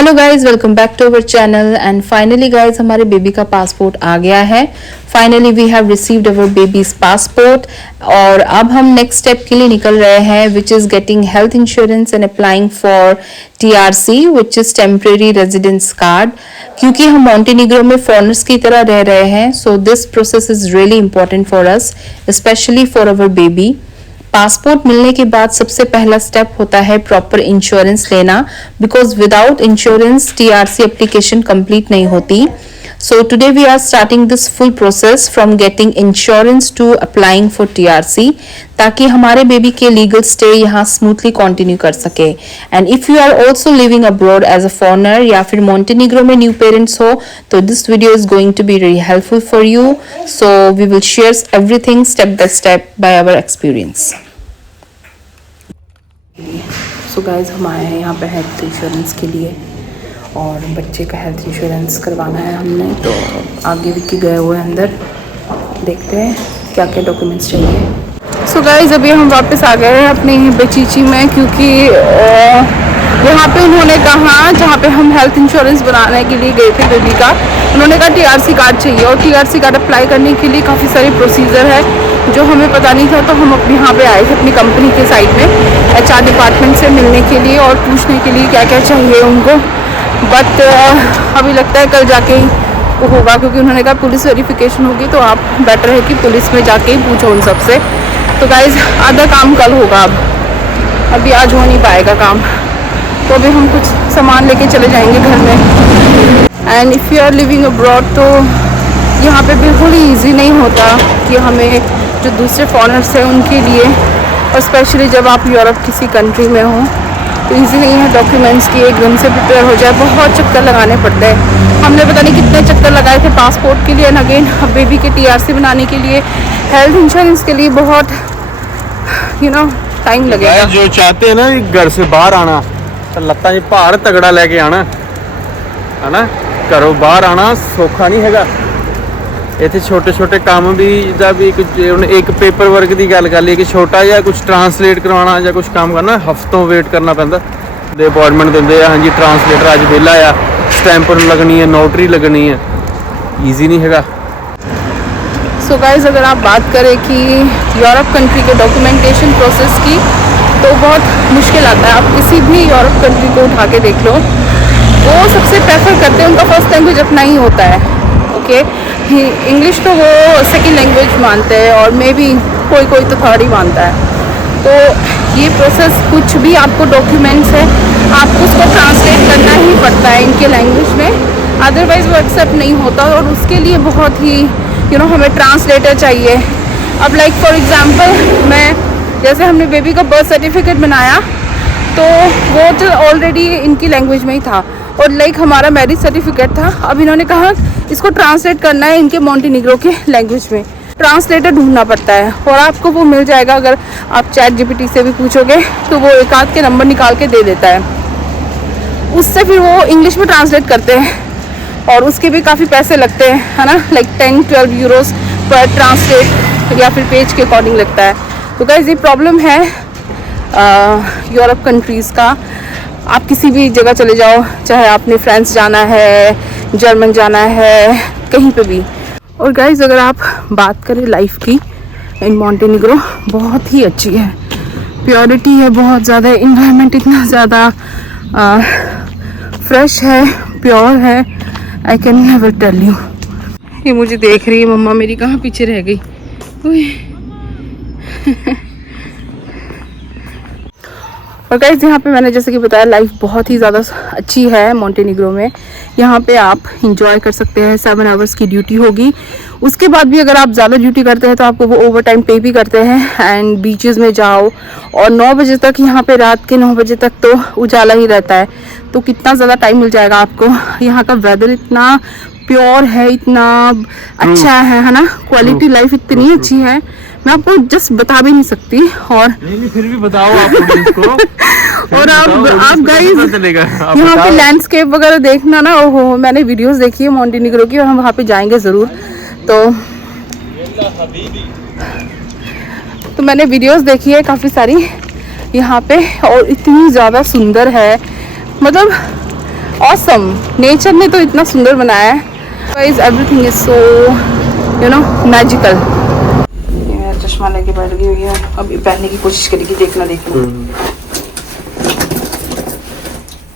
Hello guys, welcome back to our channel and finally guys हमारे baby का passport आ गया है। Finally we have received our baby's passport और अब हम नेक्स्ट स्टेप के लिए निकल रहे हैं which is getting health insurance and applying for TRC which is temporary residence card. क्योंकि हम मॉन्टेनिग्रो में फॉरेनर्स की तरह रह रहे हैं, so this process is really important for us, specially for our baby. Passport मिलने के बाद सबसे पहला स्टेप होता है प्रॉपर इंश्योरेंस लेना, because without insurance TRC application complete नहीं होती। So today we are starting this full process from getting insurance to applying for TRC, ताकि हमारे बेबी के लीगल स्टे यहाँ स्मूथली कंटिन्यू कर सके। And if you are also living abroad as a foreigner या फिर मॉन्टेनिग्रो में न्यू पेरेंट्स हो, तो this video is going to be really helpful for you. So we will share everything step by step by our experience. So guys हम आए हैं यहाँ पे हेल्थ इंश्योरेंस के लिए और बच्चे का हेल्थ इंश्योरेंस करवाना है हमने। तो आगे विक्की गए हुए हैं अंदर, देखते हैं क्या क्या डॉक्यूमेंट्स चाहिए। सो गाइज अभी हम वापस आ गए हैं अपने बचीची में, क्योंकि यहाँ पे उन्होंने कहा, जहाँ पे हम हेल्थ इंश्योरेंस बनाने के लिए गए थे बेबी का, उन्होंने कहा TRC कार्ड चाहिए और TRC कार्ड अप्लाई करने के लिए काफ़ी सारे प्रोसीजर है जो हमें पता नहीं था। तो हम अपने यहाँ पे आए थे अपनी कंपनी के साइड में HR डिपार्टमेंट से मिलने के लिए और पूछने के लिए क्या क्या चाहिए उनको। बट अभी लगता है कल जाके ही वो होगा, क्योंकि उन्होंने कहा पुलिस वेरिफिकेशन होगी, तो आप बेटर है कि पुलिस में जाके ही पूछो उन सबसे। तो गाइज आधा काम कल होगा, अभी आज हो नहीं पाएगा काम। तो अभी हम कुछ सामान लेके चले जाएंगे घर में। And if you are living abroad, तो यहाँ पे बिल्कुल ही ईजी नहीं होता कि हमें जो दूसरे फॉरेनर्स हैं उनके लिए, और स्पेशली जब आप यूरोप किसी कंट्री में हो, तो ईजी नहीं है डॉक्यूमेंट्स की एकदम से प्रिपेयर हो जाए। बहुत चक्कर लगाने पड़ते हैं। हमने पता नहीं कितने चक्कर लगाए थे पासपोर्ट के लिए, एंड अगेन अब बेबी के TRC बनाने के लिए, हेल्थ इंश्योरेंस के लिए बहुत टाइम लगेगा। जो चाहते हैं ना घर से बाहर आना, तो लत्ता जी भार तगड़ा लेके आना है ना, घरों बाहर आना सौखा नहीं हैगा। इतने छोटे छोटे काम भी एक पेपर वर्क की गल कर ली कि छोटा या कुछ ट्रांसलेट करवाना या कुछ काम करना, हफ्तों वेट करना पैंदा। दे अपॉइंटमेंट देंगे, हाँ जी ट्रांसलेटर अज वेला आ, स्टैंप लगनी है, नोटरी लगनी है, ईजी नहीं हैगा। सो गाइज अगर आप बात करें कि यूरोप कंट्री के डॉक्यूमेंटेशन प्रोसेस की, तो बहुत मुश्किल आता है। आप किसी भी यूरोप कंट्री को उठा के देख लो, वो सबसे प्रेफर करते हैं, उनका फर्स्ट लैंग्वेज अपना ही होता है। ओके, इंग्लिश तो वो सेकंड लैंग्वेज मानते हैं, और मे बी कोई कोई तो थर्ड ही मानता है। तो ये प्रोसेस, कुछ भी आपको डॉक्यूमेंट्स है, आपको उसको ट्रांसलेट करना ही पड़ता है इनके लैंग्वेज में, अदरवाइज़ वो एक्सेप्ट नहीं होता। और उसके लिए बहुत ही हमें ट्रांसलेटर चाहिए। अब लाइक फॉर एग्जांपल, मैं जैसे हमने बेबी का बर्थ सर्टिफिकेट बनाया, तो वो तो ऑलरेडी इनकी लैंग्वेज में ही था, और लाइक हमारा मैरिज सर्टिफिकेट था। अब इन्होंने कहा इसको ट्रांसलेट करना है इनके मॉन्टेनिग्रो के लैंग्वेज में, ट्रांसलेटर ढूंढना पड़ता है। और आपको वो मिल जाएगा, अगर आप ChatGPT से भी पूछोगे तो वो एक आध के नंबर निकाल के दे देता है। उससे फिर वो इंग्लिश में ट्रांसलेट करते हैं, और उसके भी काफ़ी पैसे लगते हैं, है ना, लाइक 10-12 यूरोस पर ट्रांसलेट, या फिर पेज के अकॉर्डिंग लगता है। तो गाइस ये प्रॉब्लम है यूरोप कंट्रीज़ का। आप किसी भी जगह चले जाओ, चाहे आपने फ्रांस जाना है, जर्मन जाना है, कहीं पे भी। और गाइस अगर आप बात करें लाइफ की, इन मॉन्टेनिग्रो बहुत ही अच्छी है, प्योरिटी है बहुत ज़्यादा, इन्वायरमेंट इतना ज़्यादा फ्रेश है, प्योर है, I can never tell you. ये मुझे देख रही है, मम्मा मेरी कहाँ पीछे रह गई। और गाइस यहाँ पे मैंने जैसे कि बताया, लाइफ बहुत ही ज़्यादा अच्छी है मॉन्टेनिग्रो में। यहाँ पे आप इंजॉय कर सकते हैं, 7 आवर्स की ड्यूटी होगी। उसके बाद भी अगर आप ज़्यादा ड्यूटी करते हैं तो आपको वो ओवर टाइम पे भी करते हैं। एंड बीचेस में जाओ, और 9 बजे तक, यहाँ पे रात के 9 बजे तक तो उजाला ही रहता है, तो कितना ज़्यादा टाइम मिल जाएगा आपको। यहाँ का वेदर इतना प्योर है, इतना अच्छा है ना, क्वालिटी लाइफ इतनी अच्छी है, मैं आपको जस्ट बता भी नहीं सकती। और नहीं, फिर भी बताओ आप को। और आप गाइस यहाँ पे लैंडस्केप वगैरह देखना ना, ओहो, मैंने वीडियोस देखी है मॉन्टेनिग्रो की, और हम वहाँ पे जाएंगे ज़रूर। तो मैंने वीडियोस देखी है काफ़ी सारी यहाँ पे, और इतनी ज़्यादा सुंदर है, मतलब ऑसम, नेचर ने तो इतना सुंदर बनाया है। Guys everything is so magical. मेरा चश्मा लेके बैठ गई हुई है, अभी पहनने की कोशिश करेगी, देखना।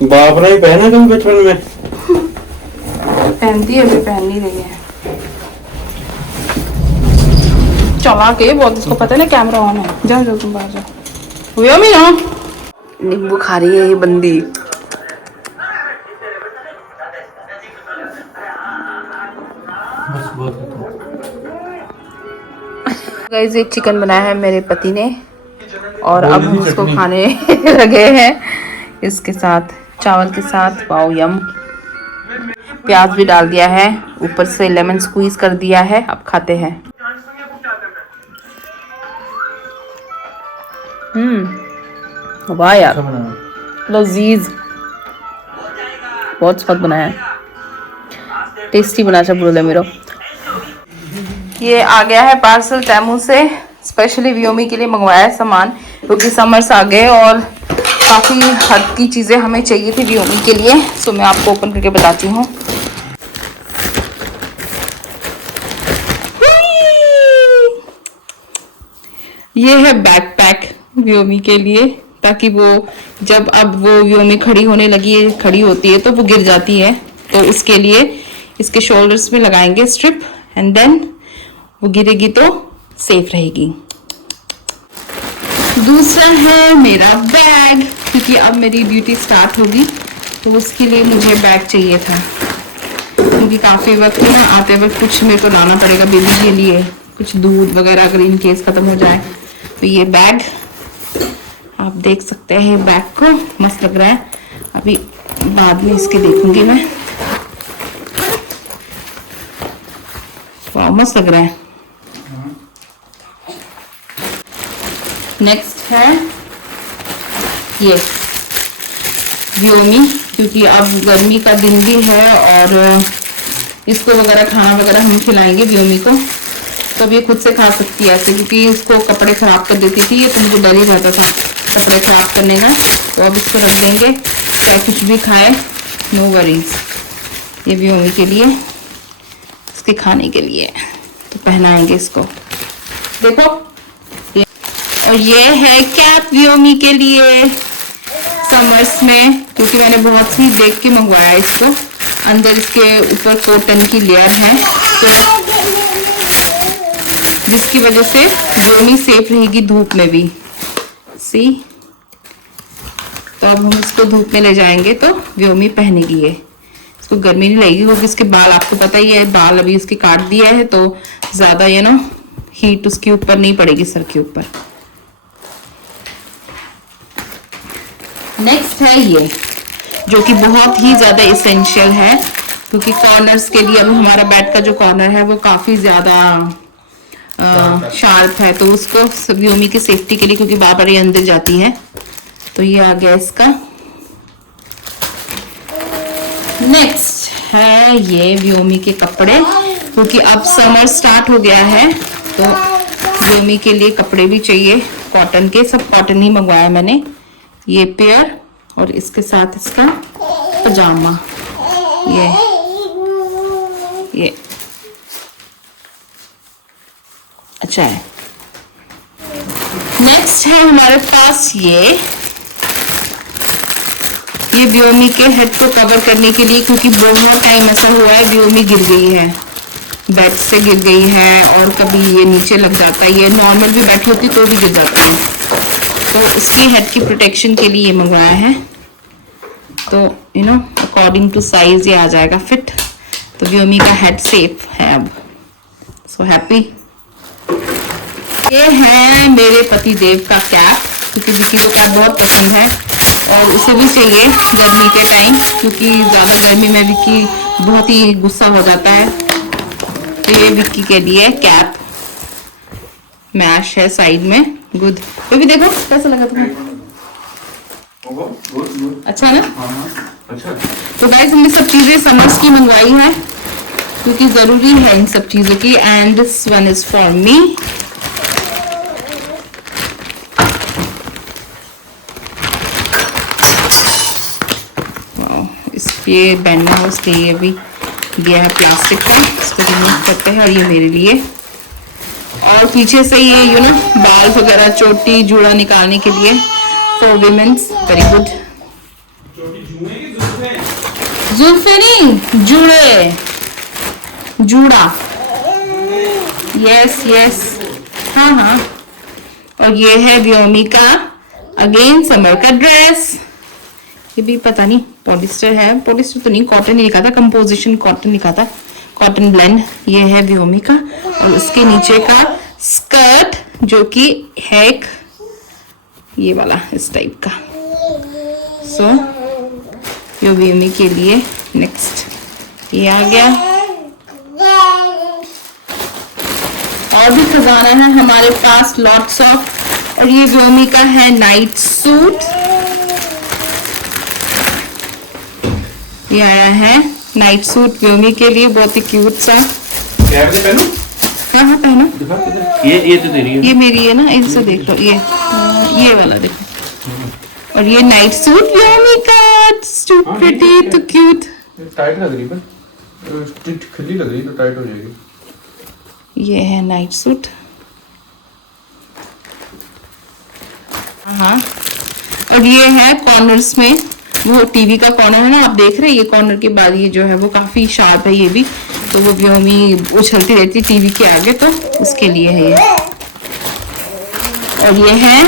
बाप ने पहना तुम बचपन में? पहनती है, अभी पहन नहीं रही है। चला के बहुत, इसको पता है ना कैमरा ऑन है। जाओ जाओ तुम बाहर जाओ। हुआ मी ना नींबू खा रही है ये बंदी। गाइस एक चिकन बनाया है मेरे पति ने और अब हम उसको खाने लगे हैं इसके साथ, चावल के साथ। वाओ यम। प्याज भी डाल दिया है, ऊपर से लेमन स्क्वीज कर दिया है। अब खाते हैं। वाह यार, लजीज, बहुत स्वाद बनाया है, टेस्टी बना चा बोले मेरो। ये आ गया है पार्सल टेमू से, स्पेशली व्योमी के लिए मंगवाया है सामान, क्योंकि समर्स आ गए और काफ़ी हद की चीज़ें हमें चाहिए थी व्योमी के लिए। सो मैं आपको ओपन करके बताती हूँ। ये है बैकपैक व्योमी के लिए, ताकि वो जब अब वो व्योमी खड़ी होने लगी है, खड़ी होती है तो वो गिर जाती है, तो उसके लिए इसके शोल्डर्स में लगाएंगे स्ट्रिप एंड देन वो गिरेगी तो सेफ रहेगी। दूसरा है मेरा बैग, क्योंकि अब मेरी ड्यूटी स्टार्ट होगी तो उसके लिए मुझे बैग चाहिए था, क्योंकि काफ़ी वक्त यहाँ आते वक्त कुछ मेरे को लाना पड़ेगा बेबी के लिए, कुछ दूध वगैरह अगर इन केस ख़त्म हो जाए। तो ये बैग आप देख सकते हैं, बैग को मस्त लग रहा है। अभी बाद में इसके देखूंगी मैं। वाह मस्त लग रहा है। नेक्स्ट है ये व्योमी, क्योंकि अब गर्मी का दिन भी है और इसको वगैरह खाना वगैरह हम खिलाएंगे व्योमी को, तब ये खुद से खा सकती है ऐसे, क्योंकि इसको कपड़े खराब कर देती थी ये, तो मुझे डर ही रहता था कपड़े खराब करने का। तो अब इसको रख देंगे, चाहे कुछ भी खाए, नो वरीज। ये व्योमी के लिए, इसके खाने के लिए, तो पहनाएंगे इसको। देखो ये, और ये है कैप व्योमी के लिए समर्स में, क्योंकि मैंने बहुत सी देख के मंगवाया इसको। अंदर इसके ऊपर कॉटन की लेयर है, तो जिसकी वजह से व्योमी सेफ रहेगी धूप में भी। सी, तो अब हम इसको धूप में ले जाएंगे तो व्योमी पहनेगी ये, इसको गर्मी नहीं लगेगी, क्योंकि इसके बाल आपको पता ही है, बाल अभी उसके काट दिया है तो ज्यादा हीट उसके ऊपर नहीं पड़ेगी, सर के ऊपर। नेक्स्ट है ये, जो कि बहुत ही ज्यादा इसेंशियल है, क्योंकि कॉर्नर्स के लिए अब हमारा बेड का जो कॉर्नर है वो काफी ज्यादा शार्प है, तो उसको व्योमी की सेफ्टी के लिए, क्योंकि बार बार ये अंदर जाती है, तो ये आ गया इसका। नेक्स्ट है ये व्योमी के कपड़े, क्योंकि अब समर स्टार्ट हो गया है तो व्योमी के लिए कपड़े भी चाहिए कॉटन के, सब कॉटन ही मंगवाया मैंने। ये पेयर और इसके साथ इसका पजामा, ये अच्छा है। नेक्स्ट है हमारे पास ये व्योमी के हेड को कवर करने के लिए, क्योंकि बहुत टाइम ऐसा हुआ है व्योमी गिर गई है, बेड से गिर गई है, और कभी ये नीचे लग जाता है, ये नॉर्मल भी बैठी होती तो भी गिर जाता है, तो उसकी हेड की प्रोटेक्शन के लिए ये मंगवाया है। तो अकॉर्डिंग टू साइज ये आ जाएगा फिट, तो व्योमी का हेड सेफ है अब। So happy. ये है मेरे पति देव का कैप, क्योंकि विक्की को कैप बहुत पसंद है और उसे भी चाहिए गर्मी के टाइम, क्योंकि ज़्यादा गर्मी में विक्की बहुत ही गुस्सा हो जाता है। तो ये विक्की के लिए कैप मैश है साइड में। गुड। ये भी देखो कैसा लगा तुम्हें? अच्छा ना? अच्छा। तो गाइस हमने सब चीज़ें समर्स की मंगवाई है, क्योंकि ज़रूरी है इन सब चीज़ों की। And this one is for me. ये बैंड है उसके लिए भी दिया है प्लास्टिक का, इसको रिमूव करते हैं। और ये मेरे लिए, और पीछे से ये बाल वगैरह चोटी जूड़ा निकालने के लिए फॉर वीमेंस, वेरी गुड। जुल्फे नहीं, जूड़े, जूड़ा, यस यस, हाँ हाँ। और ये है व्योमी का अगेन समर का ड्रेस। ये भी पता नहीं पॉलिस्टर है, पॉलिस्टर तो नहीं, कॉटन ही लिखा था, कंपोजिशन कॉटन लिखा था, कॉटन ब्लेंड। ये है व्योमी का, और उसके नीचे का स्कर्ट जो कि है एक ये वाला इस टाइप का। सो ये व्योमी के लिए। नेक्स्ट ये आ गया, और भी खजाना है हमारे पास लॉट्स ऑफ। और ये व्योमी का है नाइट सूट, ये आया है नाइट सूट व्योमी के लिए, बहुत ही क्यूट सा। हाँ हाँ पहनो, ये तो तेरी है, ये मेरी है ना, इनसे देख लो, ये वाला देखो। और ये नाइट सूट व्योमी का, too pretty, too cute. Tight लग रही है, स्टिच खुली लग रही है तो टाइट हो जाएगी। ये है नाइट सूट, हाँ। और ये है कॉर्नर्स में, वो टीवी का कॉर्नर है ना, आप देख रहे हैं, ये कॉर्नर के बाद ये जो है वो काफी शार्प है ये भी, तो वो व्योमी उछलती रहती है टीवी के आगे, तो उसके लिए है ये। और ये है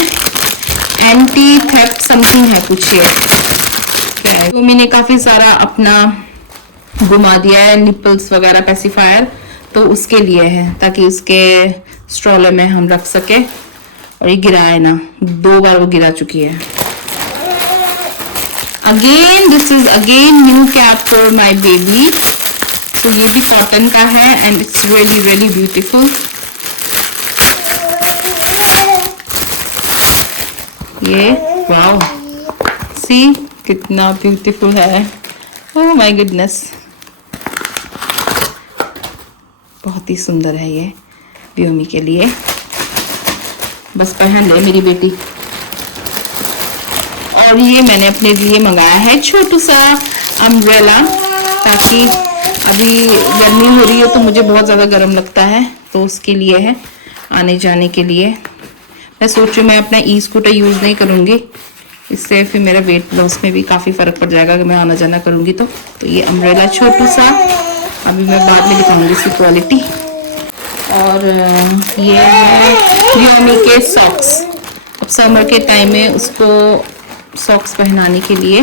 एंटी थेफ्ट समथिंग है कुछ, ये क्या है, व्योमी ने काफी सारा अपना घुमा दिया है, निपल्स वगैरह पेसिफायर, तो उसके लिए है, ताकि उसके स्ट्रोलर में हम रख सके। और ये गिरा है ना, 2 बार वो गिरा चुकी है। Again this is again new cap for my baby, तो ये भी कॉटन का है and it's really really beautiful. ये वाओ, सी कितना ब्यूटीफुल है, ओह माय गुडनेस, बहुत ही सुंदर है ये व्योमी के लिए, बस पहन ले मेरी बेटी। और ये मैंने अपने लिए मंगाया है छोटू सा अम्ब्रेला, ताकि अभी गर्मी हो रही है तो मुझे बहुत ज़्यादा गर्म लगता है, तो उसके लिए है, आने जाने के लिए। मैं सोच रही हूँ मैं अपना ई स्कूटर यूज़ नहीं करूँगी, इससे फिर मेरा वेट लॉस में भी काफ़ी फ़र्क पड़ जाएगा अगर मैं आना जाना करूँगी तो ये अम्ब्रेला छोटू सा, अभी मैं बाद में दिखाऊंगी इसकी क्वालिटी। और ये है व्योमी के सॉक्स, अब समर के टाइम में उसको सॉक्स पहनाने के लिए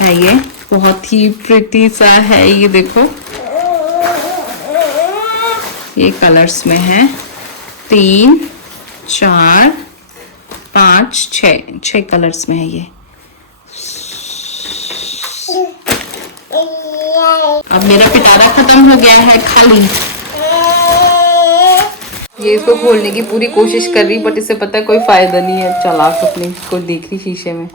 है, ये बहुत ही प्रिटी सा है, ये देखो, ये कलर्स में है, 3 4 5 6 कलर्स में है ये। अब मेरा पिटारा खत्म हो गया है खाली। ये इसको खोलने की पूरी कोशिश कर रही, बट इसे पता है कोई फायदा नहीं है, चालाक अपने को देख रही शीशे में।